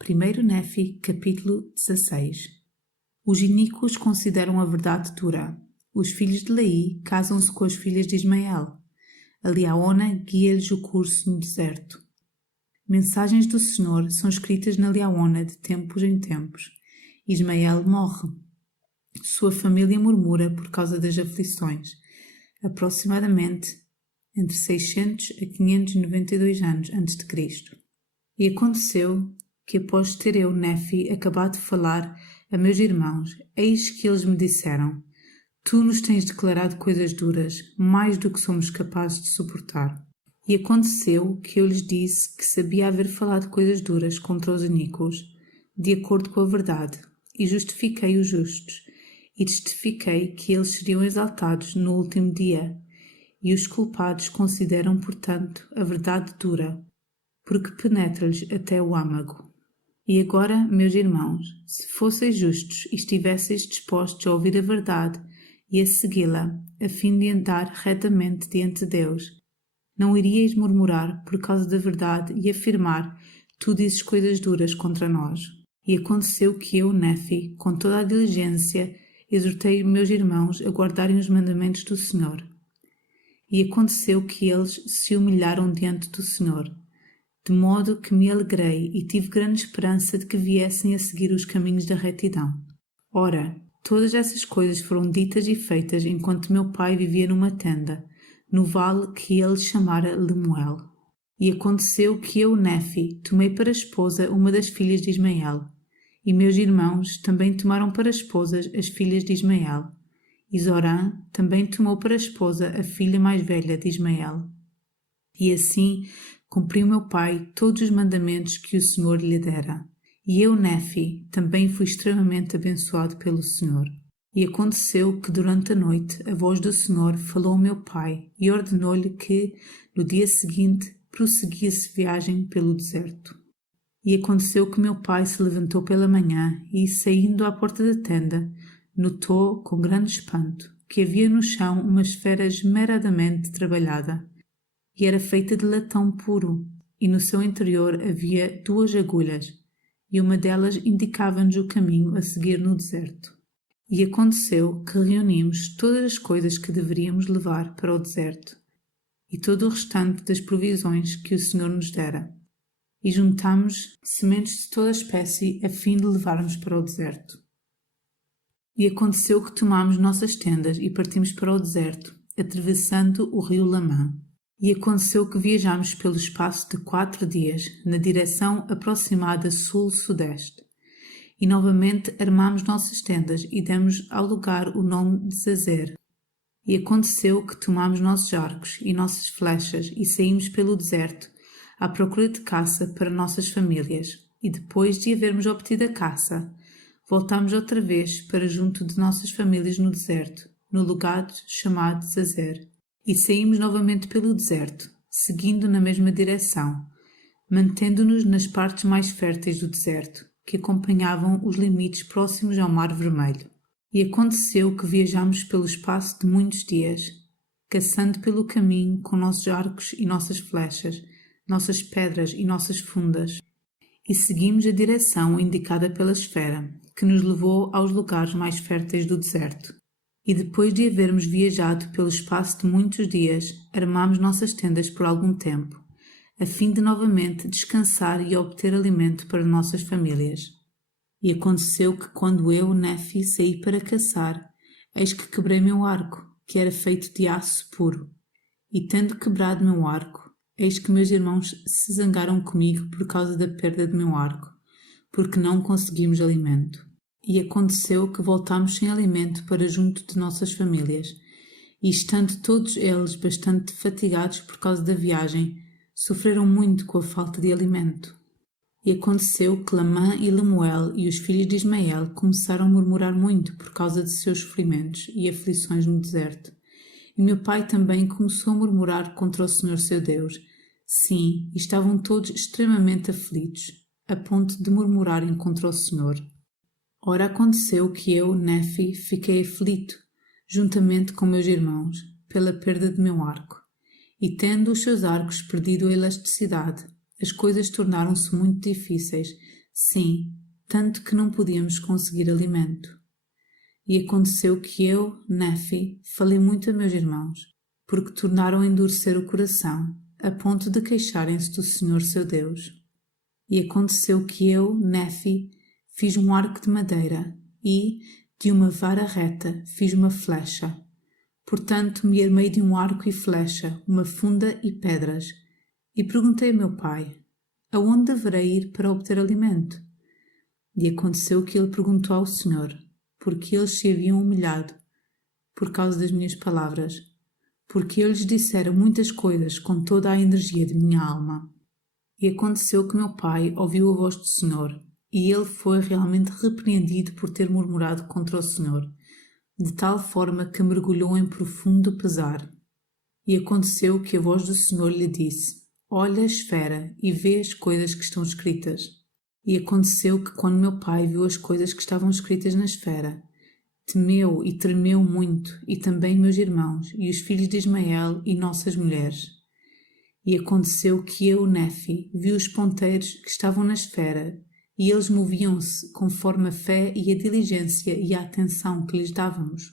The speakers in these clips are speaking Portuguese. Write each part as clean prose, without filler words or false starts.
1 Nefi, capítulo 16. Os iníquos consideram a verdade dura. Os filhos de Laí casam-se com as filhas de Ismael. A Liaona guia-lhes o curso no deserto. Mensagens do Senhor são escritas na Liaona de tempos em tempos. Ismael morre. Sua família murmura por causa das aflições. Aproximadamente entre 600 a 592 anos antes de Cristo. E aconteceu que após ter eu, Nefi, acabado de falar a meus irmãos, eis que eles me disseram: Tu nos tens declarado coisas duras, mais do que somos capazes de suportar. E aconteceu que eu lhes disse que sabia haver falado coisas duras contra os iníquos, de acordo com a verdade, e justifiquei os justos, e testifiquei que eles seriam exaltados no último dia, e os culpados consideram, portanto, a verdade dura, porque penetra-lhes até o âmago. E agora, meus irmãos, se fosseis justos e estivesseis dispostos a ouvir a verdade e a segui-la, a fim de andar retamente diante de Deus, não iríeis murmurar por causa da verdade e afirmar: Tu dizes coisas duras contra nós. E aconteceu que eu, Nefi, com toda a diligência, exortei meus irmãos a guardarem os mandamentos do Senhor. E aconteceu que eles se humilharam diante do Senhor, de modo que me alegrei e tive grande esperança de que viessem a seguir os caminhos da retidão. Ora, todas essas coisas foram ditas e feitas enquanto meu pai vivia numa tenda, no vale que ele chamara Lemuel. E aconteceu que eu, Nefi, tomei para esposa uma das filhas de Ismael, e meus irmãos também tomaram para esposas as filhas de Ismael, e Zorã também tomou para esposa a filha mais velha de Ismael. E assim cumpriu meu pai todos os mandamentos que o Senhor lhe dera. E eu, Nefi, também fui extremamente abençoado pelo Senhor. E aconteceu que durante a noite a voz do Senhor falou ao meu pai e ordenou-lhe que, no dia seguinte, prosseguisse viagem pelo deserto. E aconteceu que meu pai se levantou pela manhã e, saindo à porta da tenda, notou, com grande espanto, que havia no chão uma esfera esmeradamente trabalhada, e era feita de latão puro, e no seu interior havia 2 agulhas, e uma delas indicava-nos o caminho a seguir no deserto. E aconteceu que reunimos todas as coisas que deveríamos levar para o deserto, e todo o restante das provisões que o Senhor nos dera, e juntámos sementes de toda a espécie a fim de levarmos para o deserto. E aconteceu que tomámos nossas tendas e partimos para o deserto, atravessando o rio Lamã. E aconteceu que viajámos pelo espaço de 4 dias, na direção aproximada sul-sudeste. E novamente armámos nossas tendas e demos ao lugar o nome de Zazer. E aconteceu que tomámos nossos arcos e nossas flechas e saímos pelo deserto, à procura de caça para nossas famílias. E depois de havermos obtido a caça, voltámos outra vez para junto de nossas famílias no deserto, no lugar chamado Zazer. E saímos novamente pelo deserto, seguindo na mesma direção, mantendo-nos nas partes mais férteis do deserto, que acompanhavam os limites próximos ao Mar Vermelho. E aconteceu que viajámos pelo espaço de muitos dias, caçando pelo caminho com nossos arcos e nossas flechas, nossas pedras e nossas fundas, e seguimos a direção indicada pela esfera, que nos levou aos lugares mais férteis do deserto. E depois de havermos viajado pelo espaço de muitos dias, armámos nossas tendas por algum tempo, a fim de novamente descansar e obter alimento para nossas famílias. E aconteceu que quando eu, Nefi, saí para caçar, eis que quebrei meu arco, que era feito de aço puro. E tendo quebrado meu arco, eis que meus irmãos se zangaram comigo por causa da perda de meu arco, porque não conseguimos alimento. E aconteceu que voltámos sem alimento para junto de nossas famílias, e estando todos eles bastante fatigados por causa da viagem, sofreram muito com a falta de alimento. E aconteceu que Lamã e Lemuel e os filhos de Ismael começaram a murmurar muito por causa de seus sofrimentos e aflições no deserto. E meu pai também começou a murmurar contra o Senhor seu Deus. Sim, e estavam todos extremamente aflitos, a ponto de murmurarem contra o Senhor. Ora aconteceu que eu, Nefi, fiquei aflito, juntamente com meus irmãos, pela perda de meu arco, e tendo os seus arcos perdido a elasticidade, as coisas tornaram-se muito difíceis, sim, tanto que não podíamos conseguir alimento. E aconteceu que eu, Nefi, falei muito a meus irmãos, porque tornaram a endurecer o coração, a ponto de queixarem-se do Senhor seu Deus. E aconteceu que eu, Nefi, fiz um arco de madeira e, de uma vara reta, fiz uma flecha. Portanto, me armei de um arco e flecha, uma funda e pedras. E perguntei a meu pai, aonde deverei ir para obter alimento? E aconteceu que ele perguntou ao Senhor, porque eles se haviam humilhado, por causa das minhas palavras, porque eu lhes dissera muitas coisas com toda a energia de minha alma. E aconteceu que meu pai ouviu a voz do Senhor, e ele foi realmente repreendido por ter murmurado contra o Senhor, de tal forma que mergulhou em profundo pesar. E aconteceu que a voz do Senhor lhe disse, olha a esfera e vê as coisas que estão escritas. E aconteceu que quando meu pai viu as coisas que estavam escritas na esfera, temeu e tremeu muito, e também meus irmãos, e os filhos de Ismael e nossas mulheres. E aconteceu que eu, Nefi, vi os ponteiros que estavam na esfera, e eles moviam-se conforme a fé e a diligência e a atenção que lhes dávamos.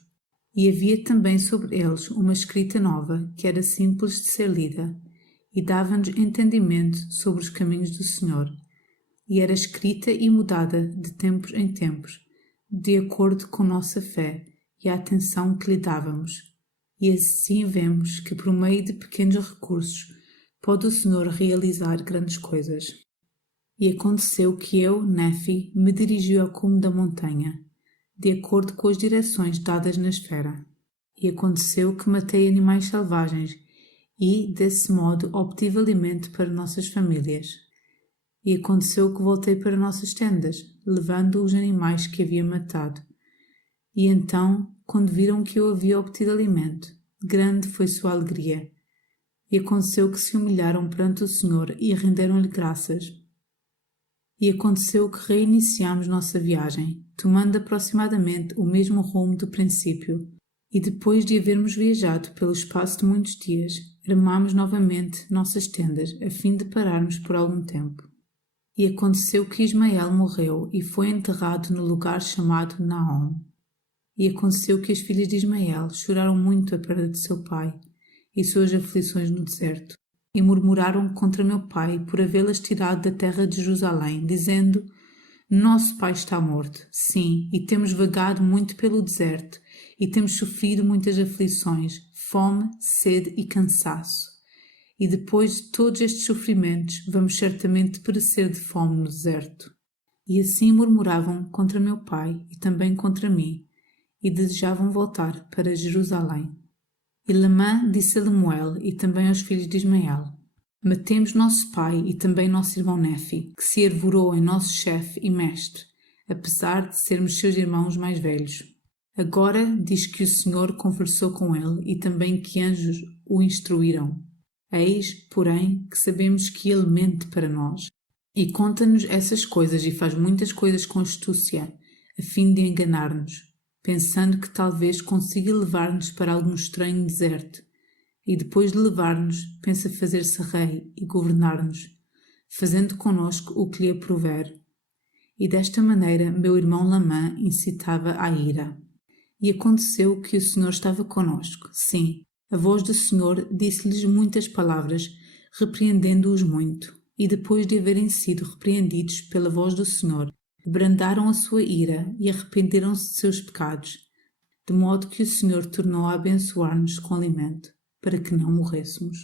E havia também sobre eles uma escrita nova, que era simples de ser lida, e dava-nos entendimento sobre os caminhos do Senhor. E era escrita e mudada de tempos em tempos, de acordo com nossa fé e a atenção que lhe dávamos. E assim vemos que por meio de pequenos recursos pode o Senhor realizar grandes coisas. E aconteceu que eu, Nefi, me dirigi ao cume da montanha, de acordo com as direções dadas na esfera. E aconteceu que matei animais selvagens e, desse modo, obtive alimento para nossas famílias. E aconteceu que voltei para nossas tendas, levando os animais que havia matado. E então, quando viram que eu havia obtido alimento, grande foi sua alegria. E aconteceu que se humilharam perante o Senhor e renderam-lhe graças. E aconteceu que reiniciámos nossa viagem, tomando aproximadamente o mesmo rumo do princípio. E depois de havermos viajado pelo espaço de muitos dias, armámos novamente nossas tendas, a fim de pararmos por algum tempo. E aconteceu que Ismael morreu e foi enterrado no lugar chamado Naom. E aconteceu que as filhas de Ismael choraram muito a perda de seu pai e suas aflições no deserto, e murmuraram contra meu pai por havê-las tirado da terra de Jerusalém, dizendo, nosso pai está morto, sim, e temos vagado muito pelo deserto, e temos sofrido muitas aflições, fome, sede e cansaço. E depois de todos estes sofrimentos, vamos certamente perecer de fome no deserto. E assim murmuravam contra meu pai e também contra mim, e desejavam voltar para Jerusalém. E Lamã disse a Lemuel e também aos filhos de Ismael, matemos nosso pai e também nosso irmão Nefi, que se arvorou em nosso chefe e mestre, apesar de sermos seus irmãos mais velhos. Agora diz que o Senhor conversou com ele e também que anjos o instruíram. Eis, porém, que sabemos que ele mente para nós, e conta-nos essas coisas e faz muitas coisas com astúcia, a fim de enganar-nos, pensando que talvez consiga levar-nos para algum estranho deserto, e depois de levar-nos, pensa fazer-se rei e governar-nos, fazendo conosco o que lhe aprouver. E desta maneira meu irmão Lamã incitava à ira. E aconteceu que o Senhor estava conosco, sim, a voz do Senhor disse-lhes muitas palavras, repreendendo-os muito, e depois de haverem sido repreendidos pela voz do Senhor, brandaram a sua ira e arrependeram-se de seus pecados, de modo que o Senhor tornou a abençoar-nos com alimento, para que não morrêssemos.